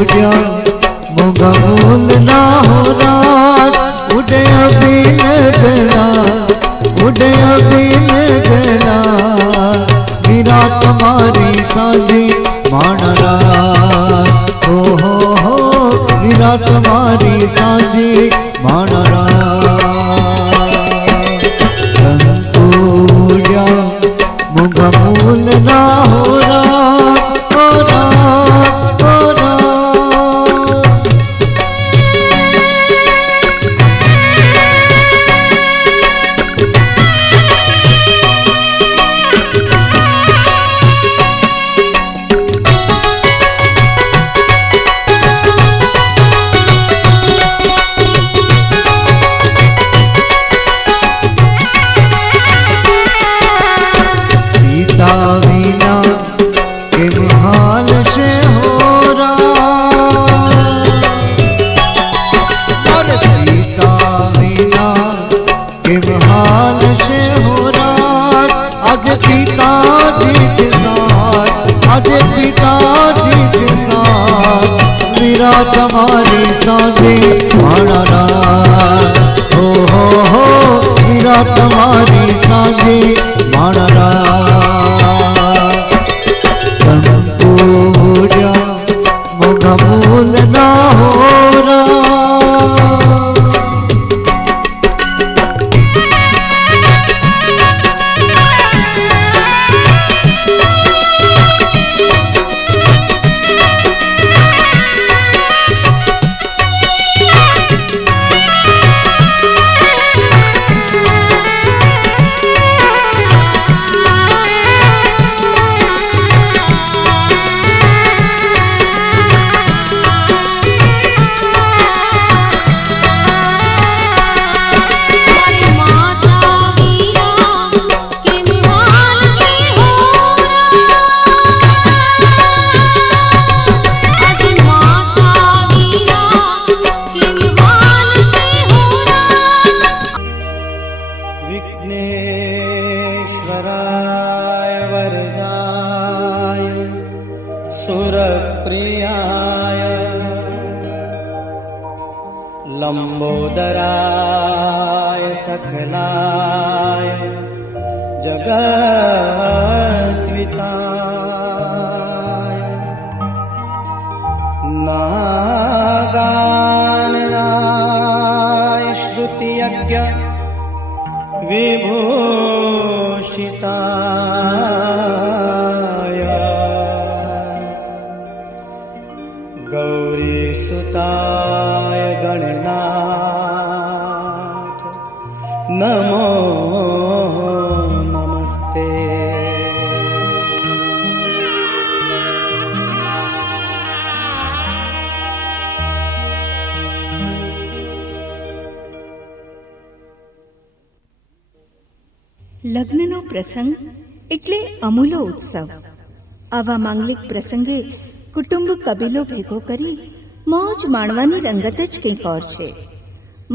उड्या मुगमूल ना हो राज उड़े अबिन गला उड़े अबिन गला मीरा तुम्हारी सांझी माणरा हो मीरा तुम्हारी सांझी माणरा उड्या मुगमूल ना हो तुम्हारी सांझी माणरा हो मीरा तुम्हारी सांझी माणरा पूजा मुगमूल ना हो विघ्नेश्वराय वरदाय सुरप्रियाय लंबोदराय सकलाय जगद्विताय नागाननाय श्रुतियज्ञ विभूषिताय गौरीसुताय गणनाथ नमो नमस्ते। લગ્નનો પ્રસંગ એટલે અમૂલો ઉત્સવ. આવા માંગલિક પ્રસંગે કુટુંબ કબીલો ભેગો કરી મોજ માણવાની રંગત જ કંઈક ઓર છે.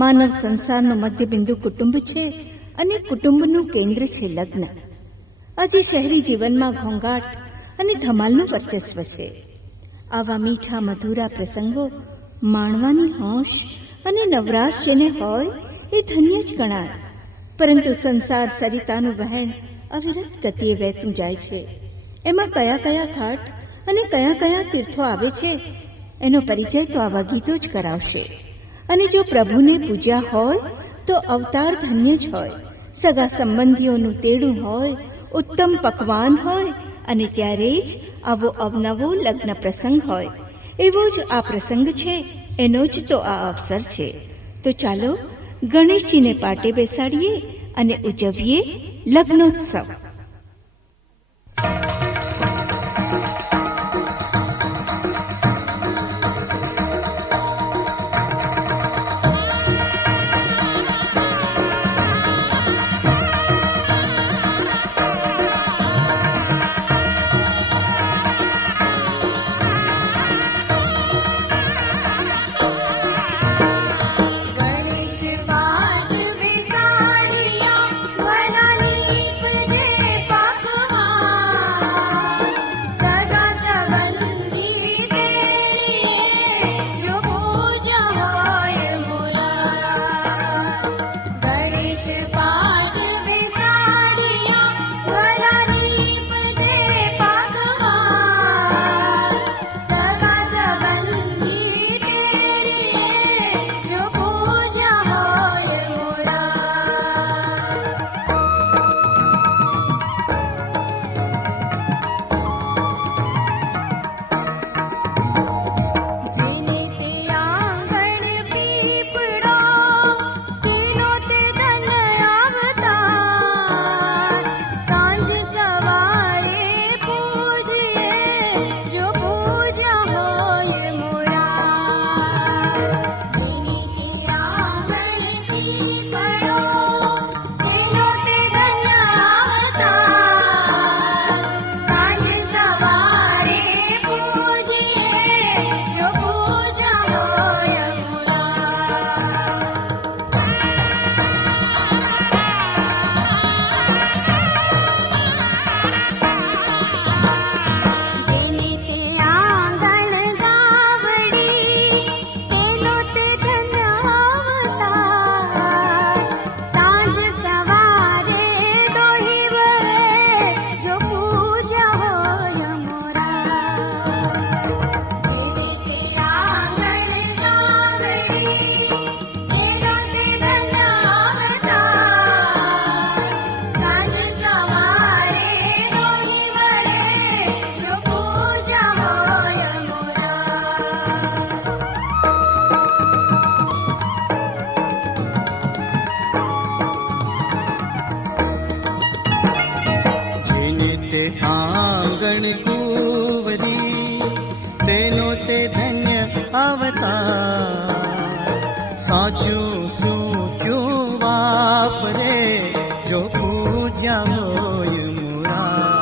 માનવ સંસારનો મધ્યબિંદુ કુટુંબ છે અને કુટુંબનું કેન્દ્ર છે લગ્ન. આજે શહેરી જીવનમાં ઘોંઘાટ અને ધમાલનું વર્ચસ્વ છે. આવા મીઠા મધુરા પ્રસંગો માણવાની હોશ અને નવરાશ જેને હોય એ ધન્ય જ ગણાય. પરંતુ સંસાર સરિતાનું વહેણ અવિરત ગતિએ વહેતું જાય છે. એમાં કયા કયા ઘાટ અને કયા કયા તીર્થો આવે છે એનો પરિચય તો આવા ગીતો જ કરાવશે. અને જો પ્રભુને પૂજ્યા હોય તો અવતાર ધન્ય જ હોય. સગા સંબંધીઓનું તેડું હોય, ઉત્તમ પકવાન હોય અને ત્યારે જ આવો અવનવો લગ્ન પ્રસંગ હોય. એવો જ આ પ્રસંગ છે, એનો જ તો આ અવસર છે. તો ચાલો ગણેશજીને પાટે બેસાડીએ અને ઉજવીએ લગ્નોત્સવ. गणेश पाठ बेसाड़िया बनानी અવતાર સાચું સૂચું વાપરે જો પૂજ્યા હોય મુરાર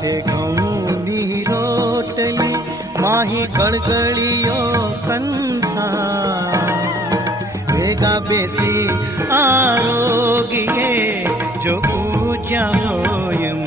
ઘઉંની રોટલી માહી ગળગળીયો કંસા ભેગા બેસી આરોગીએ જો પૂજ્યા હોય